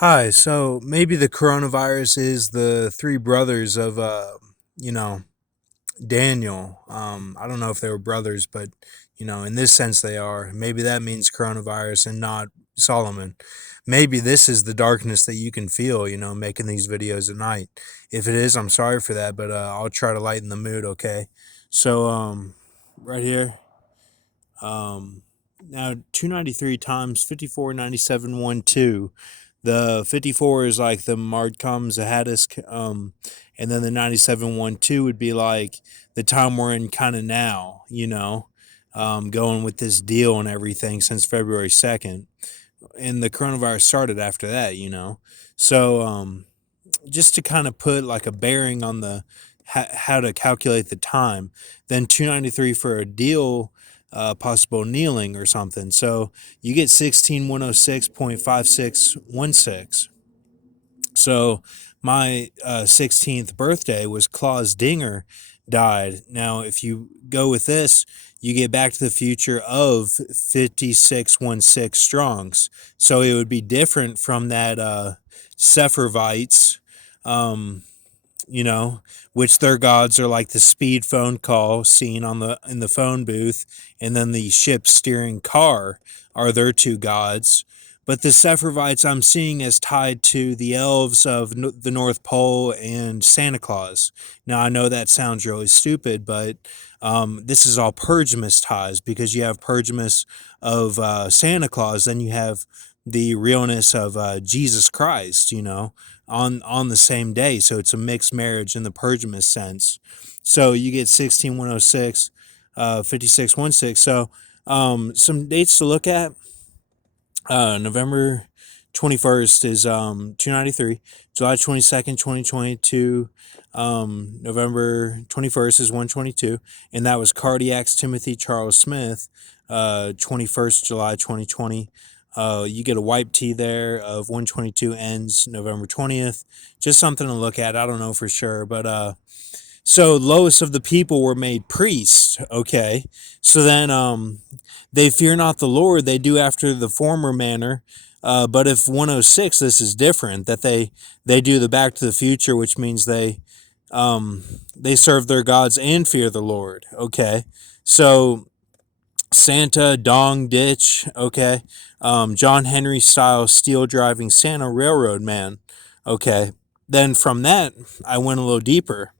Hi, so maybe the coronavirus is the three brothers of, you know, Daniel. I don't know if they were brothers, but, in this sense they are. Maybe that means coronavirus and not Solomon. Maybe this is the darkness that you can feel, making these videos at night. If it is, I'm sorry for that, but I'll try to lighten the mood, okay? So, right here. Um, Now 293 times 549712. The 54 is like the Mardcom Zahadisk, and then the 9712 would be like the time we're in kind of now, going with this deal and everything since February 2nd. And the coronavirus started after that, So, just to kind of put like a bearing on the how to calculate the time, then 293 for a deal, possible kneeling or something. So you get 16106.5616. So my 16th birthday was Claus Dinger died. Now, if you go with this, you get Back to the Future of 5616 Strongs. So it would be different from that Sephirovites, um, you know, which their gods are like the speed phone call seen on the in the phone booth, and then the ship steering car are their two gods. But the Sephirovites I'm seeing as tied to the elves of the North Pole and Santa Claus. Now I know that sounds really stupid, but this is all Purgemas ties because you have Purgemas of Santa Claus, then you have the realness of Jesus Christ, on the same day. So it's a mixed marriage in the Purgemas sense. So you get 16106, 5616. So some dates to look at. November 21st is 293. July 22nd, 2022. November 21st is 122. And that was Cardiac's Timothy Charles Smith, 21st July 2020. You get a wipe T there of 122 ends November 20th. Just something to look at. I don't know for sure, but so lowest of the people were made priests. Okay, so then they fear not the Lord; they do after the former manner. But if 106, this is different. That they do the Back to the Future, which means they serve their gods and fear the Lord. Okay, so Santa Dong Ditch. Okay, John Henry style steel driving Santa Railroad Man. Okay, then from that I went a little deeper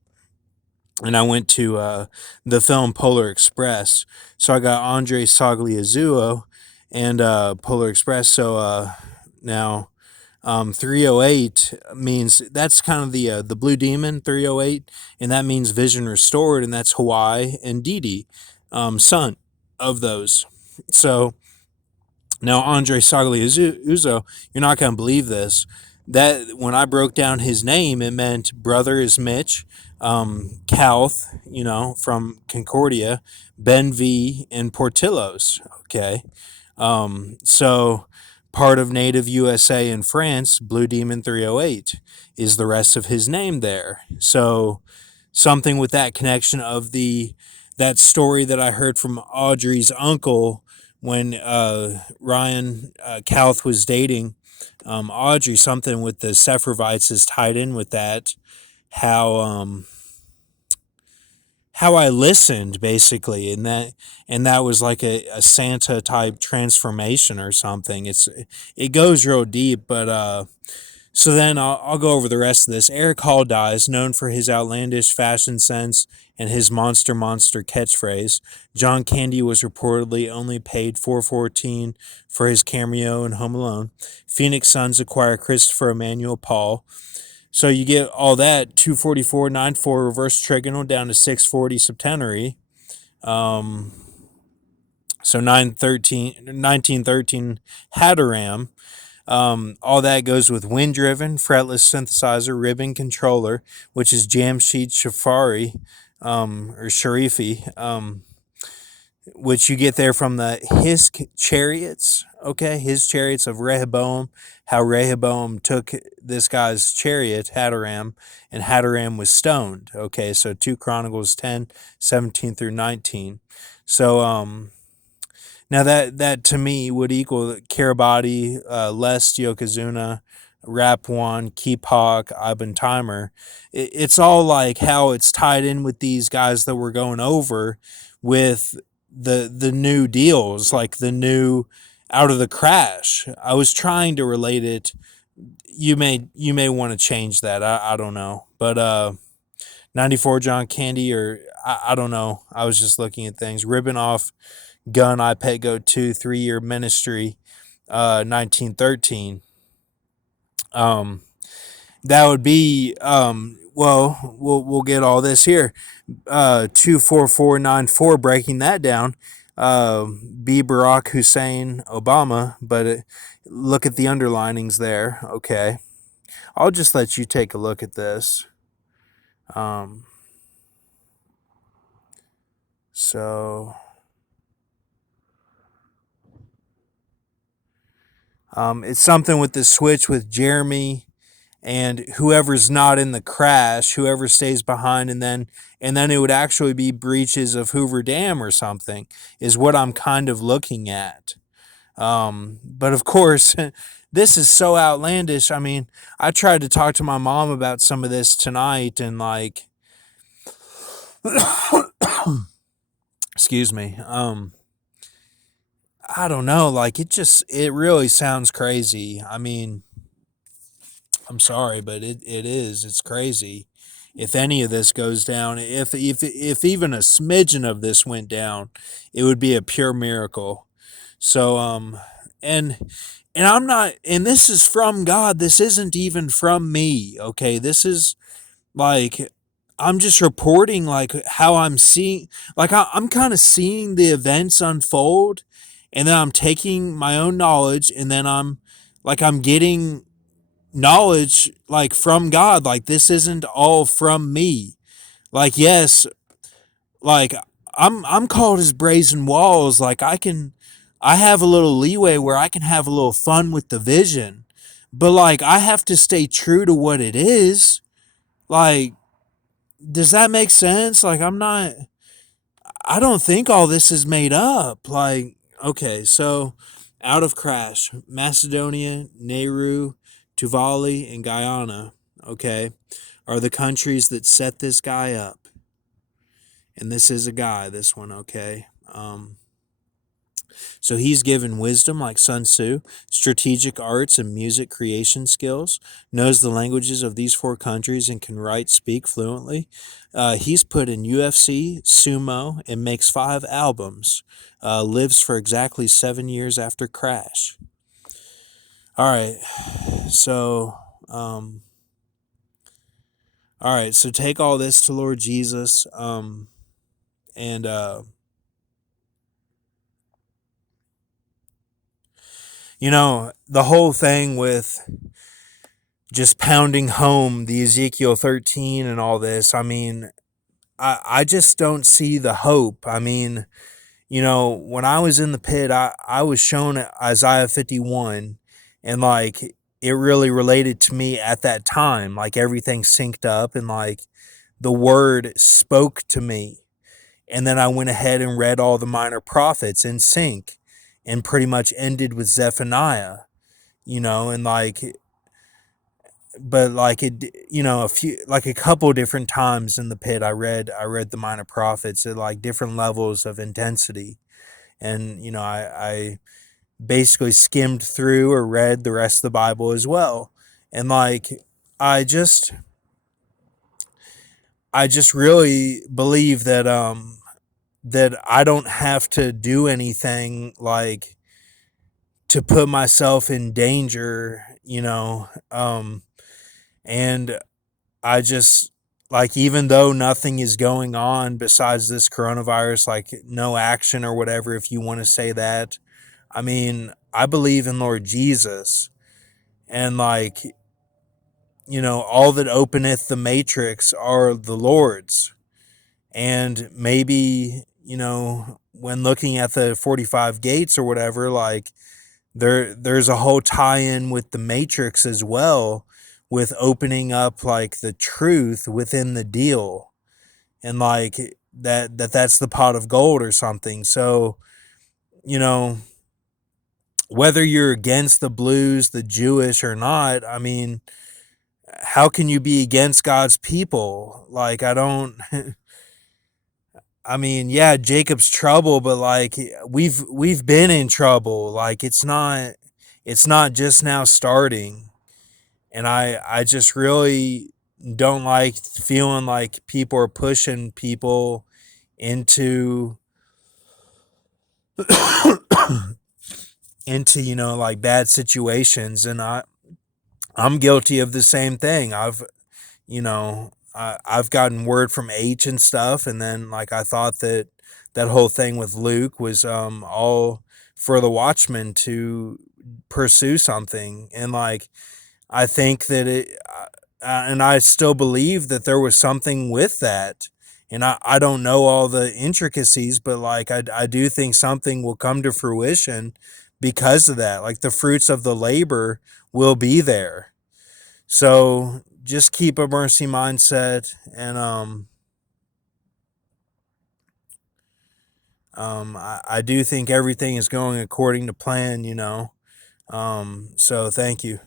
and I went to the film Polar Express. So I got Andre Sagliazuo and Polar Express. So now 308 means that's kind of the Blue Demon 308, and that means vision restored, and that's Hawaii and Didi, son of those. So now, Andre Sagliazuzo, you're not going to believe this. That when I broke down his name, it meant brother is Mitch, Calth, from Concordia, Ben V, and Portillos. Okay. So part of native USA and France, Blue Demon 308 is the rest of his name there. So something with that connection of that story that I heard from Audrey's uncle when Ryan Kauth was dating Audrey. Something with the Sephirovites is tied in with that. How how I listened basically, and that was like a Santa type transformation or something. It goes real deep, but so then I'll go over the rest of this. Eric Hall dies, known for his outlandish fashion sense and his monster catchphrase. John Candy was reportedly only paid $414 for his cameo in Home Alone. Phoenix Suns acquire Christopher Emmanuel Paul. So you get all that 244.94 reverse trigonal down to 640 septenary. Um, so 1913 Hadoram. All that goes with wind driven, fretless synthesizer, ribbon controller, which is Jamshid Shafari, or Sharifi, which you get there from the Hisk chariots. Okay, his chariots of Rehoboam, how Rehoboam took this guy's chariot, Hadoram, and Hadoram was stoned. Okay, so 2 Chronicles 10:17 through 19. So, now that to me would equal Kiribati, less Yokozuna, Rap1, Keephawk, Timer. It's all like how it's tied in with these guys that we're going over with the new deals, like the new out of the crash. I was trying to relate it. You may want to change that. I don't know. But 94 John Candy, or I don't know. I was just looking at things. Ribbon off gun I Pay Go 2 3-year ministry 1913. Um that would be well, we'll get all this here. 24494, breaking that down. B Barack Hussein Obama, but look at the underlinings there. Okay, I'll just let you take a look at this. Um, so it's something with the switch with Jeremy and whoever's not in the crash, whoever stays behind, and then it would actually be breaches of Hoover Dam or something is what I'm kind of looking at. But of course, this is so outlandish. I mean, I tried to talk to my mom about some of this tonight, and like, excuse me. I don't know. Like, it really sounds crazy. I mean, I'm sorry, but it is. It's crazy. If any of this goes down, if even a smidgen of this went down, it would be a pure miracle. So and I'm not, and this is from God. This isn't even from me. Okay, this is like, I'm just reporting like how I'm seeing, like I'm kind of seeing the events unfold, and then I'm taking my own knowledge, and then I'm getting knowledge like from God. Like, this isn't all from me. Like, yes, like I'm called as brazen walls. Like, I have a little leeway where I can have a little fun with the vision, but like I have to stay true to what it is. Like, does that make sense? Like, I don't think all this is made up. Like, okay, so out of crash, Macedonia, Nauru, Tuvalu, and Guyana, okay, are the countries that set this guy up. And this is a guy, this one, okay? So he's given wisdom like Sun Tzu, strategic arts and music creation skills, knows the languages of these four countries, and can write, speak fluently. He's put in UFC, sumo, and makes 5 albums. Lives for exactly 7 years after crash. All right, so all right, so take all this to Lord Jesus, and the whole thing with just pounding home the Ezekiel 13 and all this. I mean, I just don't see the hope. I mean, when I was in the pit, I was shown Isaiah 51, and like it really related to me at that time. Like, everything synced up, and like the word spoke to me. And then I went ahead and read all the minor prophets in sync, and pretty much ended with Zephaniah, and like, but like it, a few, like a couple different times in the pit, I read the minor prophets at like different levels of intensity. And I basically skimmed through or read the rest of the Bible as well. And like, i just I just really believe that I don't have to do anything like to put myself in danger, and I just, like, even though nothing is going on besides this coronavirus, like no action or whatever, if you want to say that, I mean, I believe in Lord Jesus, and like, all that openeth the matrix are the Lord's. And maybe, when looking at the 45 gates or whatever, like, there's a whole tie-in with the matrix as well, with opening up like the truth within the deal, and like that's the pot of gold or something. So, you know whether you're against the Blues, the Jewish or not, I mean, how can you be against God's people? Like, I don't. I mean, yeah, Jacob's trouble, but like we've been in trouble. Like it's not just now starting. And I just really don't like feeling like people are pushing people into into, like bad situations. And I'm guilty of the same thing. I've gotten word from H and stuff, and then like I thought that whole thing with Luke was all for the Watchmen to pursue something, and like I think that and I still believe that there was something with that, and I don't know all the intricacies, but like I do think something will come to fruition because of that. Like the fruits of the labor will be there, so just keep a mercy mindset, and I do think everything is going according to plan. So thank you.